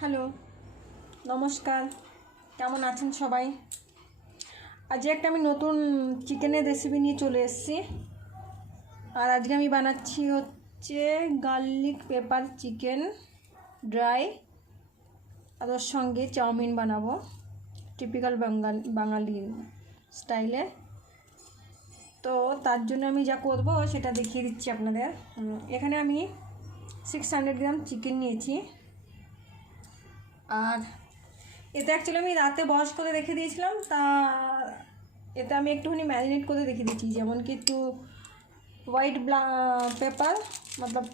হ্যালো, নমস্কার। কেমন আছেন সবাই? আজকে একটা আমি নতুন চিকেনের রেসিপি নিয়ে চলে এসেছি। আর আজকে আমি বানাচ্ছি হচ্ছে গার্লিক পেপার চিকেন ড্রাই, আর ওর সঙ্গে চাউমিন বানাবো টিপিক্যাল বাঙালি স্টাইলে। তো তার জন্য আমি যা করব সেটা দেখিয়ে দিচ্ছি আপনাদের। এখানে আমি 600 গ্রাম চিকেন নিয়েছি। আর এটা অ্যাকচুয়ালি আমি রাতে বয়স করে রেখে দিয়েছিলাম, তা এটা আমি একটুখানি ম্যারিনেট করে রেখে দিচ্ছি। যেমন কি একটু হোয়াইট পেপার মতলব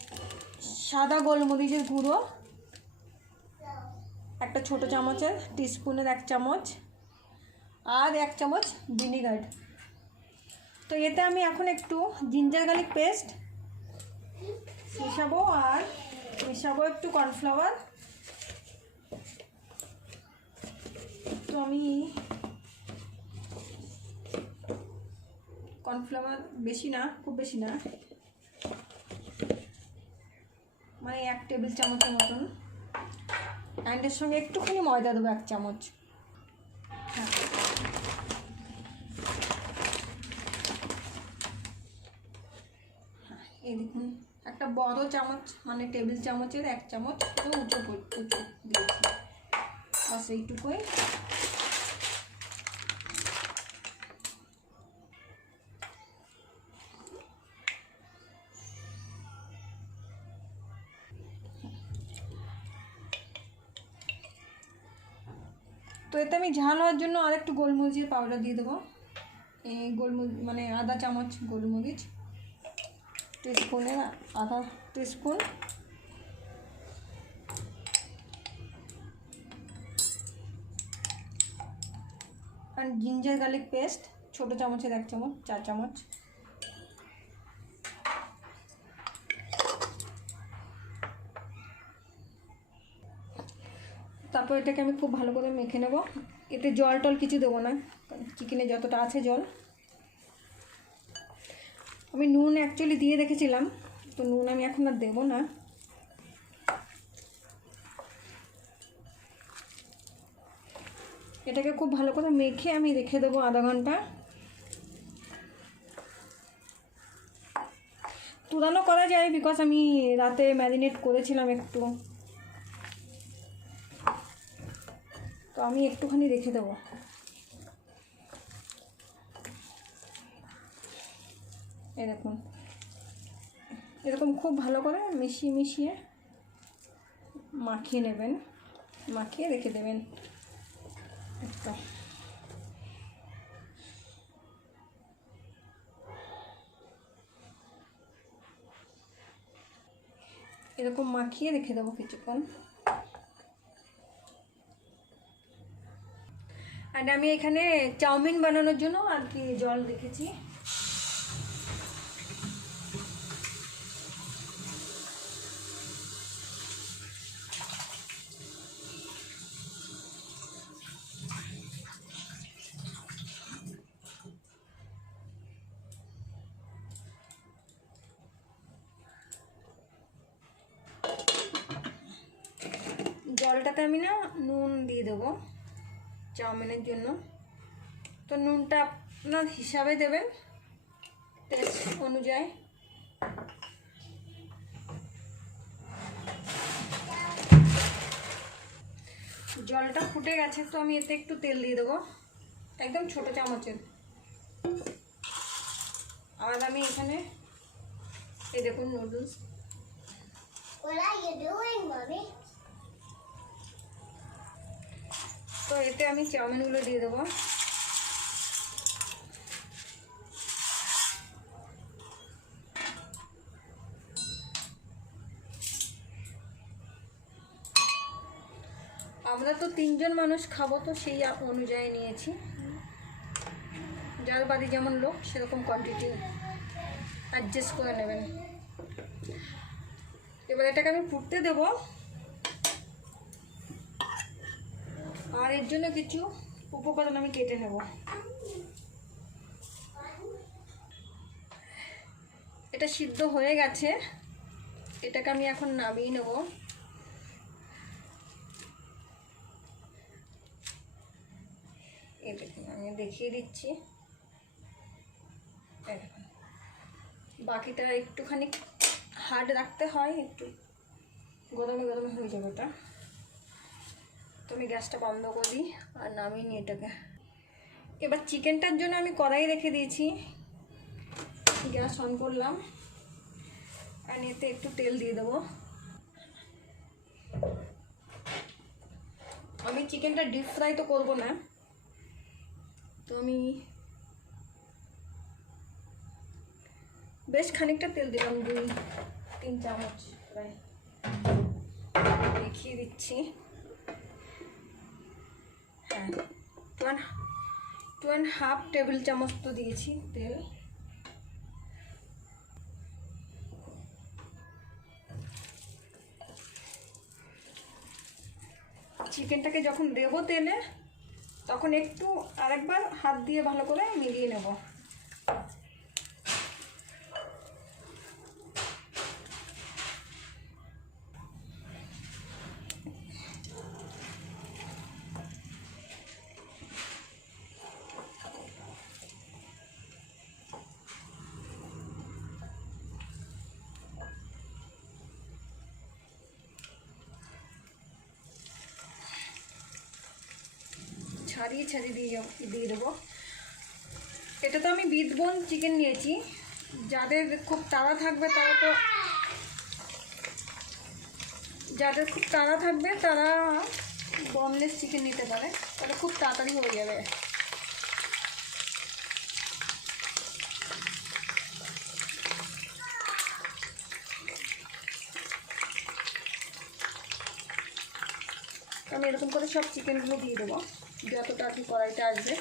সাদা গোলমরিচের গুঁড়ো একটা ছোটো চামচের, টিস্পুনের 1 চামচ, আর 1 চামচ ভিনিগার। তো এতে আমি এখন একটু জিঞ্জার গার্লিক পেস্ট মেশাবো, আর মেশাবো একটু কর্নফ্লাওয়ার। তো আমি কর্নফ্লাওয়ার বেশি না, খুব বেশি না, মানে 1 টেবিল চামচের মতন। অ্যান্ড এর সঙ্গে একটুখানি ময়দা দেবো 1 চামচ। হ্যাঁ, এই দেখুন একটা বড় চামচ, মানে টেবিল চামচের 1 চামচ উঁচু দিয়েছি, বাস এইটুকুই। তো এতে আমি ঝাল হওয়ার জন্য আর একটু গোলমরিচের পাউডার দিয়ে দেবো। এই গোলমরিচ মানে আধা চামচ গোলমরিচ, টিস্পুনের আধা টিস্পুন। আর জিঞ্জার গার্লিক পেস্ট ছোটো চামচের 1 চামচ, 4 চামচ। তারপর এটাকে আমি খুব ভালো করে মেখে নেব। এতে জল টল কিছু দেবো না, চিকেনে যতটা আছে জল। আমি নুন অ্যাকচুয়ালি দিয়ে রেখেছিলাম, তো নুন আমি এখন আর দেবো না। এটাকে খুব ভালো করে মেখে আমি রেখে দেবো আধা ঘন্টা। তুলানো করা যায়, বিকজ আমি রাতে ম্যারিনেট করেছিলাম একটু, তো আমি একটুখানি রেখে দেবো। এরকম এরকম খুব ভালো করে মিশিয়ে মাখিয়ে নেবেন, মাখিয়ে রেখে দেবেন একটা। এরকম মাখিয়ে রেখে দেবো কিছুক্ষণ। আর আমি এখানে চাউমিন বানানোর জন্য আর কি জল রেখেছি। জলটাতে আমি না নুন দিয়ে দেবো চাউমিনের জন্য। তো নুনটা আপনার হিসাবে দেবেন, টেস্ট অনুযায়ী। জলটা ফুটে গেছে, তো আমি এতে একটু তেল দিয়ে দেবো, একদম ছোটো চামচের। আর আমি এখানে এই দেখুন নুডলস। তো এতে আমি চাউমিনগুলো দিয়ে দেবো। আমরা তো 3 জন মানুষ খাবো, তো সেই অনুযায়ী নিয়েছি, যার বাড়ি যেমন লোক সেরকম কোয়ান্টিটি অ্যাডজাস্ট করে নেবেন। এবার এটাকে আমি ফুটতে দেবো। আর এর জন্য কিছু উপকরণ আমি কেটে নেব। এটা সিদ্ধ হয়ে গেছে, এটাকে আমি এখন নামিয়ে নেব। এই দেখুন আমি দেখিয়ে দিচ্ছি, বাকিটা একটুখানি হার্ড রাখতে হয়, একটু গরমে গরমে হয়ে যাবে ওটা। তো আমি গ্যাসটা বন্ধ করে দিই আর নামিয়ে নিই এটাকে। এবার চিকেনটার জন্য আমি কড়াই রেখে দিয়েছি, গ্যাস অন করলাম আর এতে একটু তেল দিয়ে দেবো। আমি চিকেনটা ডিপ ফ্রাই তো করবো না, তো আমি বেশ খানিকটা তেল দিলাম, 2-3 চামচ প্রায়। দেখিয়ে দিচ্ছি, হ্যাঁ 2.5 টেবিল চামচ তো দিয়েছি তেল। চিকেনটাকে যখন দেবো তেলে তখন একটু আরেকবার হাত দিয়ে ভালো করে মিলিয়ে নেব। ছাড়িয়ে ছাড়িয়ে দিয়ে দেবো। এটা তো আমি বিট বোন চিকেন নিয়েছি, যাদের খুব তাড়া থাকবে তারা বোনলেস চিকেন নিতে পারে, তাহলে খুব তাড়াতাড়ি হয়ে যাবে। আমি এরকম করে সব চিকেনগুলো দিয়ে দেবো, যতটা আর কি কড়াইতে আসবে।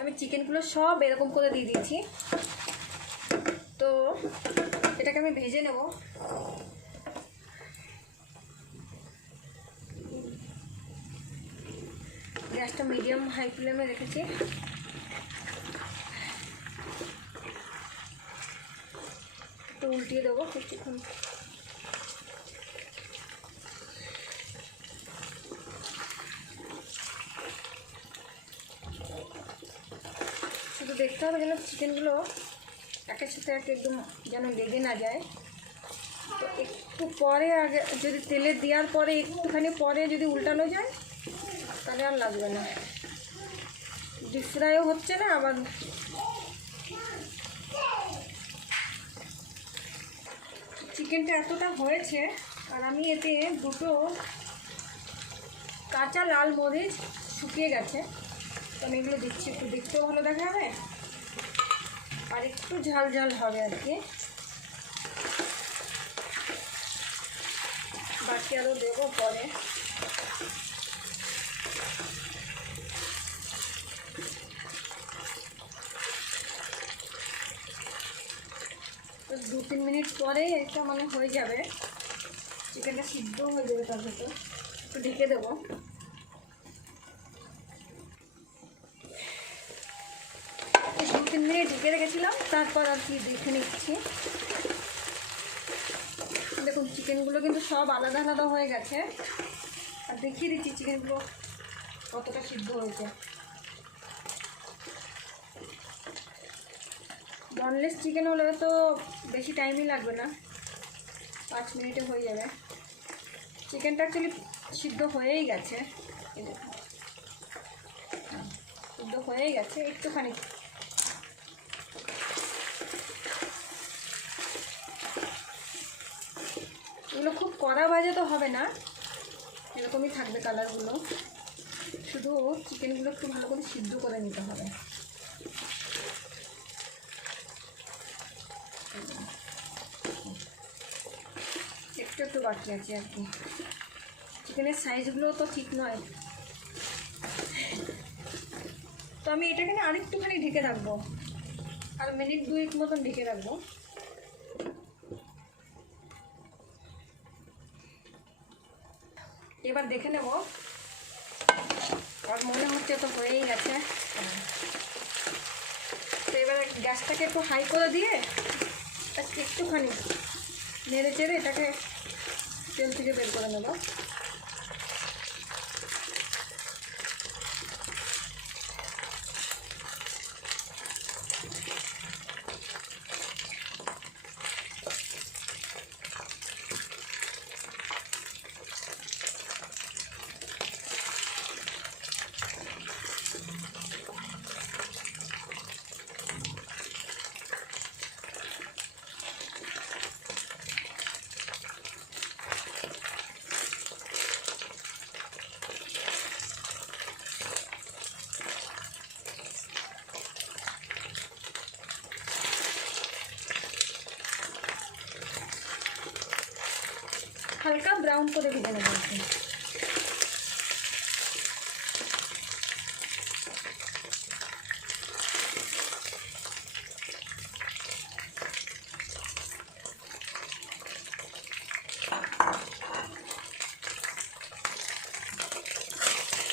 আমি চিকেনগুলো সব এরকম করে দিয়ে দিয়েছি। তো এটাকে আমি ভেজে নেব। গ্যাসটা মিডিয়াম হাই ফ্লেমে রেখেছি। একটু উল্টিয়ে দেবো কিছুক্ষণ। শুধু দেখতে হবে যেন চিকেনগুলো একের সাথে একদম যেন লেগে না যায়। তো একটু পরে আগে যদি তেলে দেওয়ার পরে একটুখানি পরে যদি উল্টানো যায় তাহলে আর লাগবে না, ডিপ ফ্রাইও হচ্ছে না। আবার চিকেনটা এতটা হয়েছে আর আমি এতে 2টো কাঁচা লাল মরিচ শুকিয়ে গেছে, তো আমি এগুলো দিচ্ছি, একটু দেখতেও ভালো দেখাবে আর একটু ঝাল ঝাল হবে আর কি। বাকি আরও দেবো পরে। তো 2-3 মিনিট পরেই এটা মানে হয়ে যাবে, চিকেনটা সিদ্ধ হয়ে যাবে। তার ভেতর একটু ঢেকে দেবো। তিন মিনিট ঢেকে রেখেছিলাম, তারপর আর কি দেখে নিচ্ছি। দেখুন চিকেনগুলো কিন্তু সব আলাদা আলাদা হয়ে গেছে, আর দেখিয়ে দিচ্ছি চিকেনগুলো কতটা সিদ্ধ হয়েছে। বনলেস চিকেন হলে তো বেশি টাইমই লাগবে না, 5 মিনিটে হয়ে যাবে। চিকেনটা অ্যাকচুয়ালি সিদ্ধ হয়েই গেছে, সিদ্ধ হয়েই গেছে একটুখানি। এগুলো খুব কড়া ভাজা তো হবে না, এরকমই থাকবে কালারগুলো, শুধু চিকেনগুলো একটু ভালো করে সিদ্ধ করে নিতে হবে। একটু একটু বাকি আছে আর কি, চিকেনের সাইজগুলো তো ঠিক নয়। তো আমি এটাকে না আরেকটুখানি ঢেকে রাখবো, আর মিনিট 2 মতন ঢেকে রাখবো। এবার দেখে নেব, আর মনে হচ্ছে তো হয়েই গেছে। তো এবার গ্যাসটাকে একটু হাই করে দিয়ে একটুখানি নেড়ে চেড়ে এটাকে তেল থেকে বের করে নেব। ব্রাউন করে ভেজে নেবো।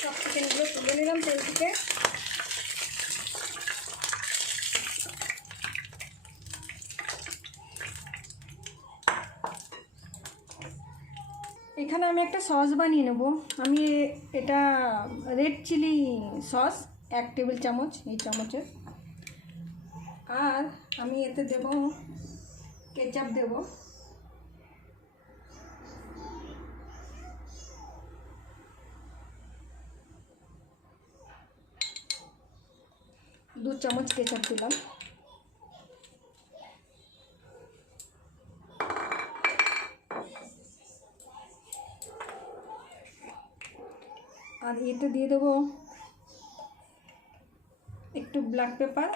সব চিকেনগুলো তুলে নিলাম তেল থেকে। এখানে আমি একটা সস বানিয়ে নেব। আমি এটা রেড চিলি সস 1 টেবিল চামচ, এই চামচের। আর আমি এতে দেব কেচাপ, দেব 2 চামচ কেচাপ দিলাম। আর এতে দিয়ে দেবো একটু ব্ল্যাক পেপার,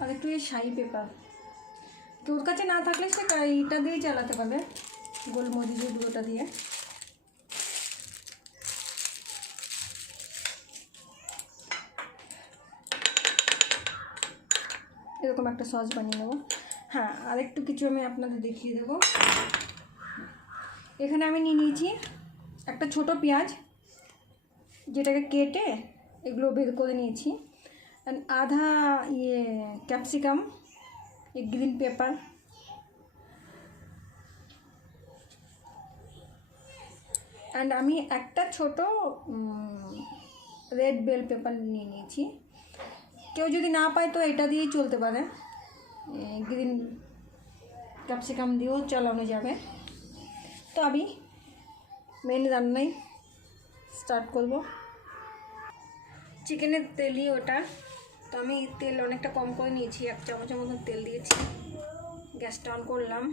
আর একটু এই শাহি পেপার। তোর কাছে না থাকলে সে এইটা দিয়েই চালাতে পারবে, গোলমরিচের গুঁড়োটা দিয়ে। এরকম একটা সস বানিয়ে নেব। হ্যাঁ, আর একটু কিছু আমি আপনাদের দেখিয়ে দেবো। এখানে আমি নিয়ে নিয়েছি একটা ছোট পেঁয়াজ, যেটাকে কেটে এগুলো বের করে নিয়েছি। আধা ক্যাপসিকাম, গ্রিন পেপার, অ্যান্ড আমি একটা ছোট রেড বেল পেপার নিয়ে নিয়েছি। কেউ যদি না পায় তো এটা দিয়েই চলতে পারে, গ্রিন ক্যাপসিকাম দিয়েও চালানো যাবে। তো আমি মেন রান্নাই স্টার্ট করব। চিকেনের তেলই ওটা, তো আমি তেল অনেকটা কম করে নিয়েছি, 1 চামচের মতন তেল দিয়েছি। গ্যাসটা অন করলাম।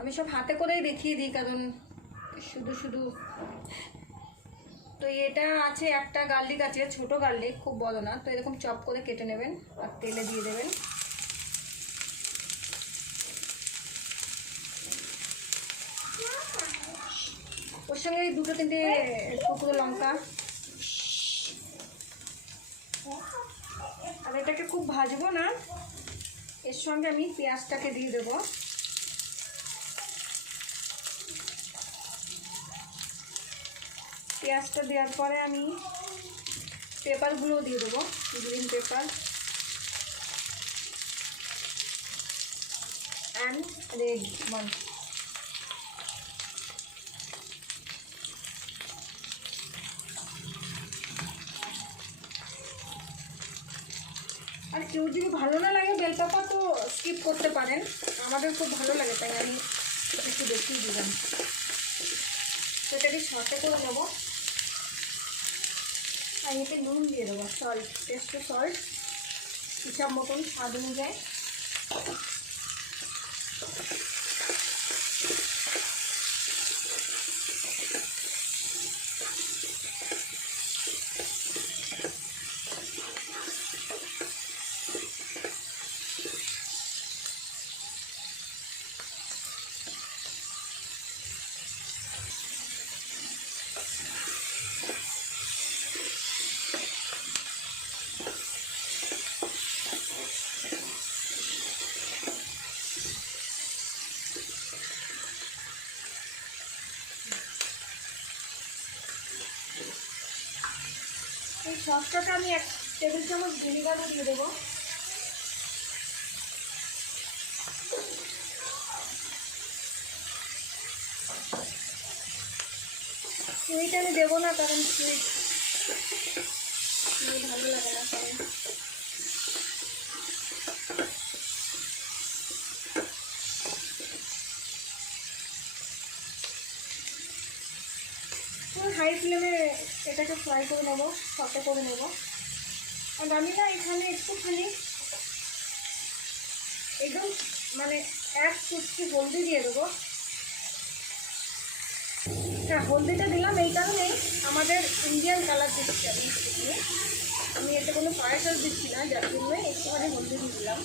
আমি সব হাতে করেই দেখিয়ে দিই, কারণ শুধু শুধু তো এটা আছে, একটা গার্লিক আছে, ছোট গার্লিক, খুব বড় না। তো এরকম চপ করে কেটে নেবেন আর তেলে দিয়ে দেবেন। ওর সঙ্গে 2-3টে টুকরো লঙ্কা। আর এটাকে খুব ভাজবো না, এর সঙ্গে আমি পেঁয়াজটাকে দিয়ে দেবো। পেঁয়াজটা দেওয়ার পরে আমি পেপারগুলো দিয়ে দেবো, green paper and red one. আর কেউ যদি ভালো না লাগে বেল পেপার তো স্কিপ করতে পারেন, আমাদের খুব ভালো লাগে তাই আমি একটু বেশি দিলাম। তো এটাকে সসে করে নেবো। আর এতে নুন দিয়ে দেবো, সল্ট, টেস্ট সল্ট হিসাব মতন, স্বাদ অনুযায়ী। এই সসটাকে আমি 1 টেবিল চামচ ভিনিগারও দিয়ে দেবো। সুইট আমি দেবো না, কারণ সুইট ভালো লাগে না। হাই ফ্লেমে এটাকে ফ্রাই করে নেব, সতে করে নেব। আর আমি না এখানে একটুখানি একদম মানে এক চুটকি হলদি দিয়ে দেবো। হ্যাঁ, হলদিটা দিলাম এই কারণেই, আমাদের ইন্ডিয়ান কালার দিচ্ছি আমি এতে কোনো পায়েস দিচ্ছি না, যার জন্য একটুখানি হলদি দিয়ে দিলাম।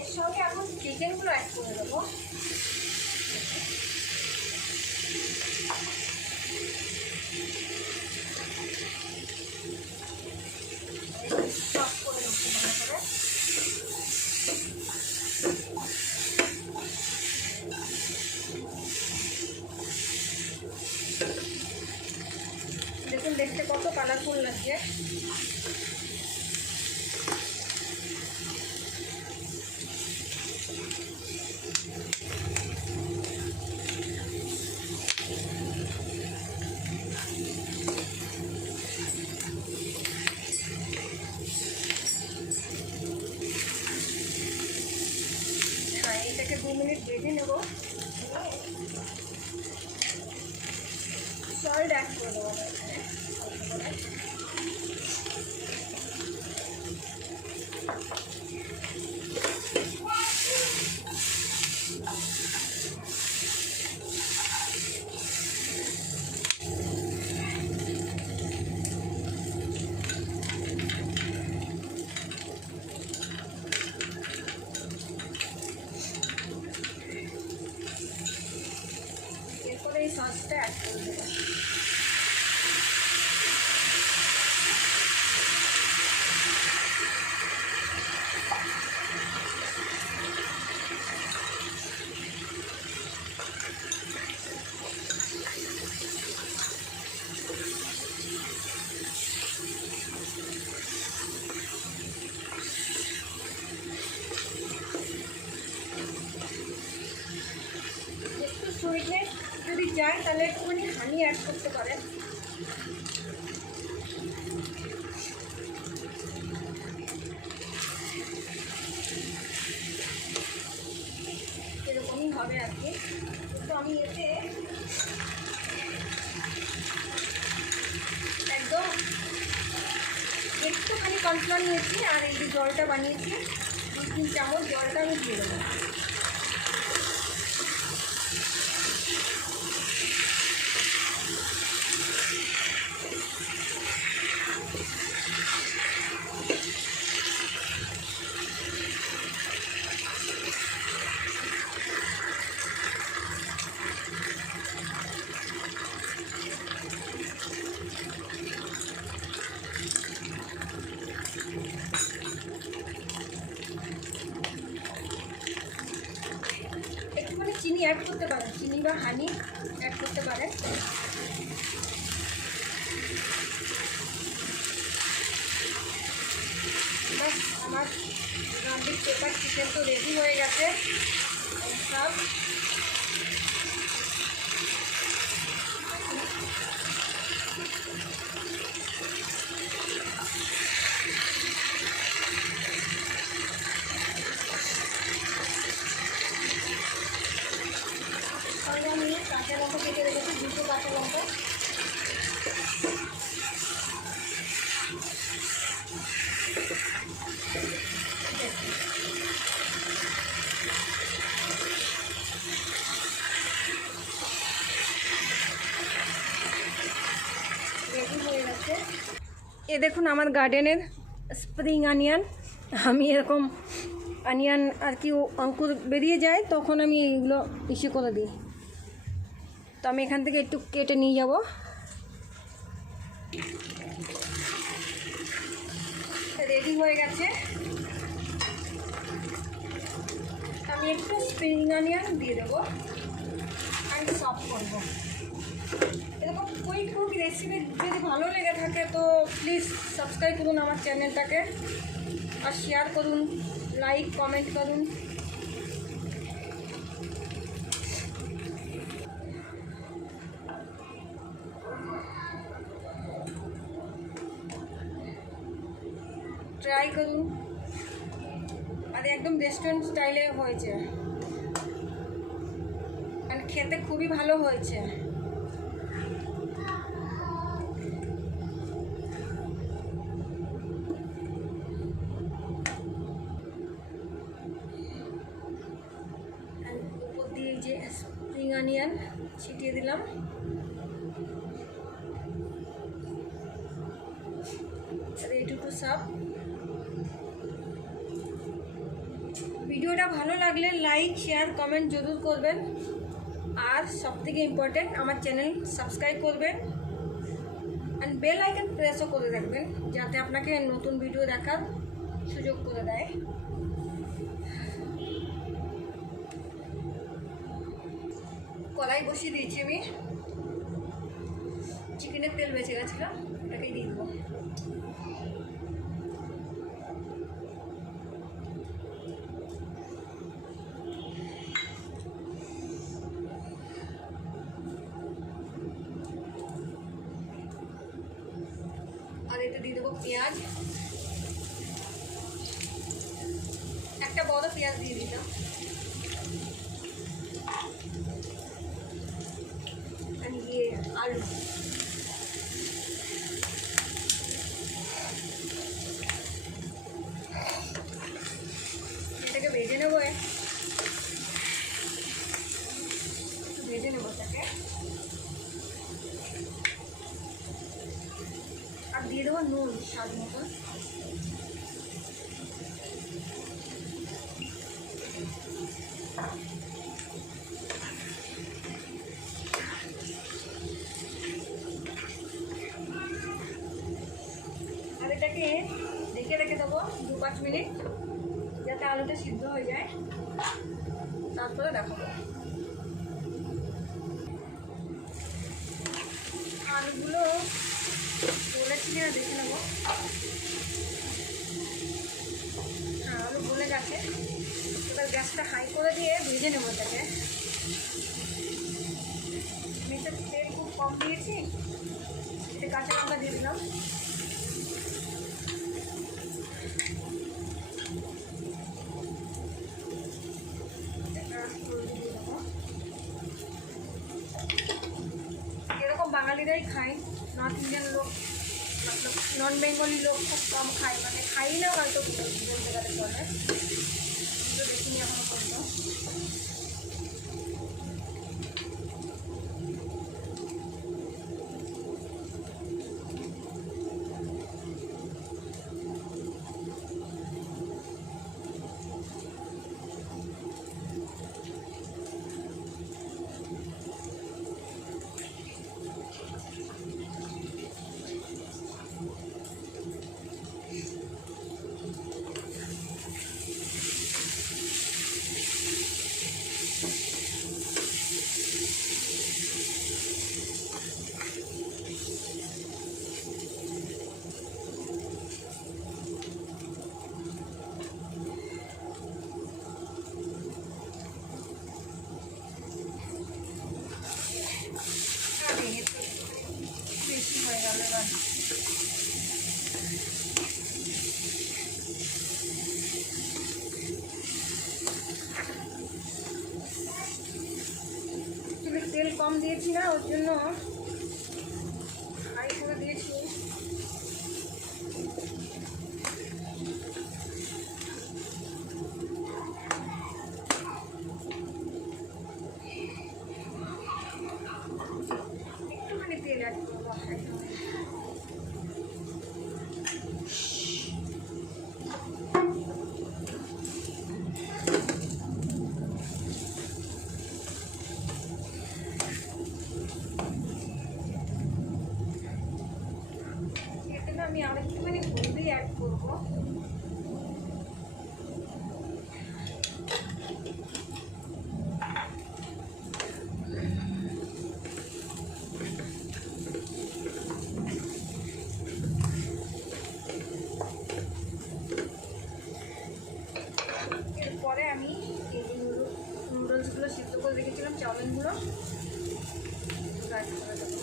এর সঙ্গে এখন চিকেনগুলো অ্যাড করে দেবো। সব করে দেবো ভালো করে। দেখুন দেখতে কত কালারফুল লাগছে। হ্যাঁ, এটাকে 2 মিনিট ভেজে নেব। সল্ট অ্যাড করে দেবো এখানে। এরপরে এই সসটা অ্যাড করে দেবো। একটু সুইটনেস যদি যায় তাহলে একটুখানি হানি অ্যাড করতে পারেন। এরকমই হবে আর কি। তো আমি এতে একদম একটুখানি কর্নফ্লাওয়ার নিয়েছি, আর এই যে জলটা বানিয়েছি 2-3 চামচ জলটা আমি দিয়ে দেবো। একটুখানি চিনি অ্যাড করতে পারেন, চিনি বা হানি অ্যাড করতে পারেন। বাস আমার গার্লিক পেপার চিকেন তো রেডি হয়ে গেছে সব। তাহলে আমি কাঁচা লঙ্কা কেটে রেখেছি, 2টো কাঁচা লঙ্কা। রেডি হয়ে গেছে। এ দেখুন আমার গার্ডেনের স্প্রিং অনিয়ন। আমি এরকম অনিয়ন আর কি অঙ্কুর বেরিয়ে যায় তখন আমি এইগুলো ইসে করে দিই। তো আমি এখান থেকে একটু কেটে নিয়ে যাব। রেডি হয়ে গেছে। আমি একটু স্প্রিং অনিয়ন দিয়ে দেবো, আমি সফট করবো। এরকম কুইক কুইক রেসিপি যদি ভালো লেগে থাকে তো প্লিজ সাবস্ক্রাইব করুন আমার চ্যানেলটাকে, আর শেয়ার করুন, লাইক কমেন্ট করুন। ট্রাই করুন। আর একদম একদম রেস্টুরেন্ট স্টাইলে হয়েছে, আর খেতে খুবই ভালো হয়েছে। উপর দিয়ে যে স্প্রিং অনিয়ন ছিটিয়ে দিলাম। Ready to serve. ভিডিওটা ভালো লাগলে লাইক শেয়ার কমেন্ট জরুর করবেন, আর সবথেকে ইম্পর্টেন্ট আমার চ্যানেল সাবস্ক্রাইব করবেন অ্যান্ড বেল আইকন প্রেসও করে রাখবেন, যাতে আপনাকে নতুন ভিডিও দেখার সুযোগ করে দেয়। কড়াই বসিয়ে দিয়েছি আমি, চিকেনের তেল বেঁচে গেছিলো, এটাকেই দিয়ে দেবো। আর এতে দিয়ে দেবো পেঁয়াজ, একটা বড় পেঁয়াজ দিয়ে দিলাম। আলু, এটাকে ভেজে নেবো, ভেজে নেবো এটাকে। আর দিয়ে দেবো নুন স্বাদ মতো। আর এটাকে ঢেকে রেখে দেবো 2-5 মিনিট, যাতে আলুটা সিদ্ধ হয়ে যায়, তারপরে দেখাবো। আলুগুলো গলেছি কিনা দেখে নেবো। হ্যাঁ, আলু গলে গেছে। এবার গ্যাসটা হাই করে দিয়ে ভেজে নেবো এটাকে। আমি তো তেল খুব কম দিয়েছি, এটা কাঁচা লঙ্কা দিয়ে দিলাম। এরকম বাঙালিরাই খায়, নর্থ ইন্ডিয়ান লোক, মতলব নন বেঙ্গলি লোক খুব কম খায়, মানে খাই না হয়তো বলতে গেলে চলে, তো দেখিনি এখনো পর্যন্ত। বেশি হয়ে গেল এবার। তেল কম দিয়েছি না, ওর জন্য হাই করে দিয়েছি। একটুখানি তেল অ্যাড করবো একদম। আমি আরেকটুখানি হলদি অ্যাড করবো। এরপরে আমি এই নুডলসগুলো সিদ্ধ করে রেখেছিলাম, চাউমিনগুলো অ্যাড করে দেবো।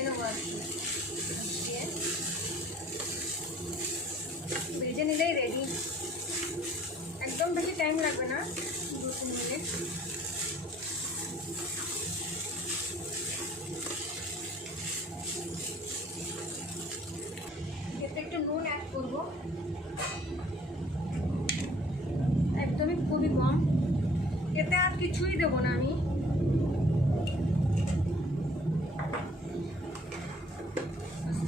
ভেজে নেবো আর কি। ভেজে নিলেই রেডি, একদম বেশি টাইম লাগবে না, 2-3 মিনিট। এতে একটু নুন অ্যাড করবো, একদমই খুবই কম, এতে আর কিছুই দেবো না আমি।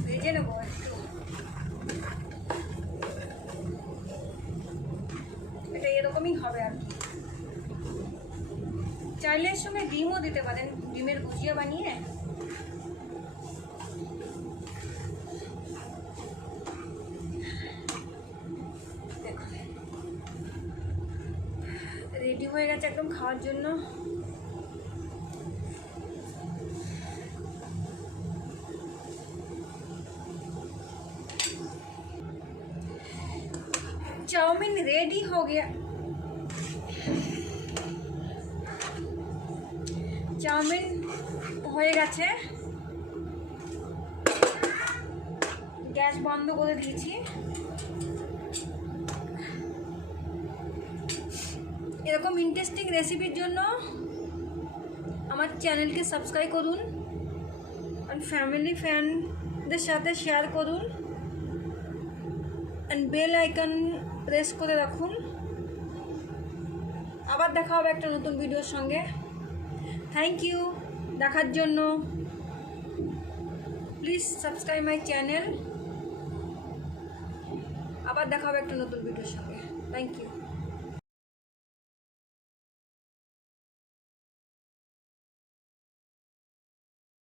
ভেজে নেবো একটু, এটা এরকমই হবে আর কি। চাইলে এর সঙ্গে ডিমও দিতে পারেন, ডিমের ভুজিয়া বানিয়ে। রেডি হয়ে গেছে একদম খাওয়ার জন্য। चाउमीन रेडी हो गया। চাউমিন হয়ে গেছে, গ্যাস বন্ধ করে দিয়েছি। এরকম ইন্টারেস্টিং রেসিপির জন্য আমার চ্যানেলকে সাবস্ক্রাইব করুন আর ফ্যামিলি ফ্রেন্ডদের সাথে শেয়ার করুন, অ্যান্ড বেল আইকন প্রেস করে রাখুন। আবার দেখা হবে একটা নতুন ভিডিওর সঙ্গে। থ্যাংক ইউ দেখার জন্য। Please subscribe my channel. আবার দেখা হবে একটা নতুন ভিডিওর সঙ্গে। Thank you.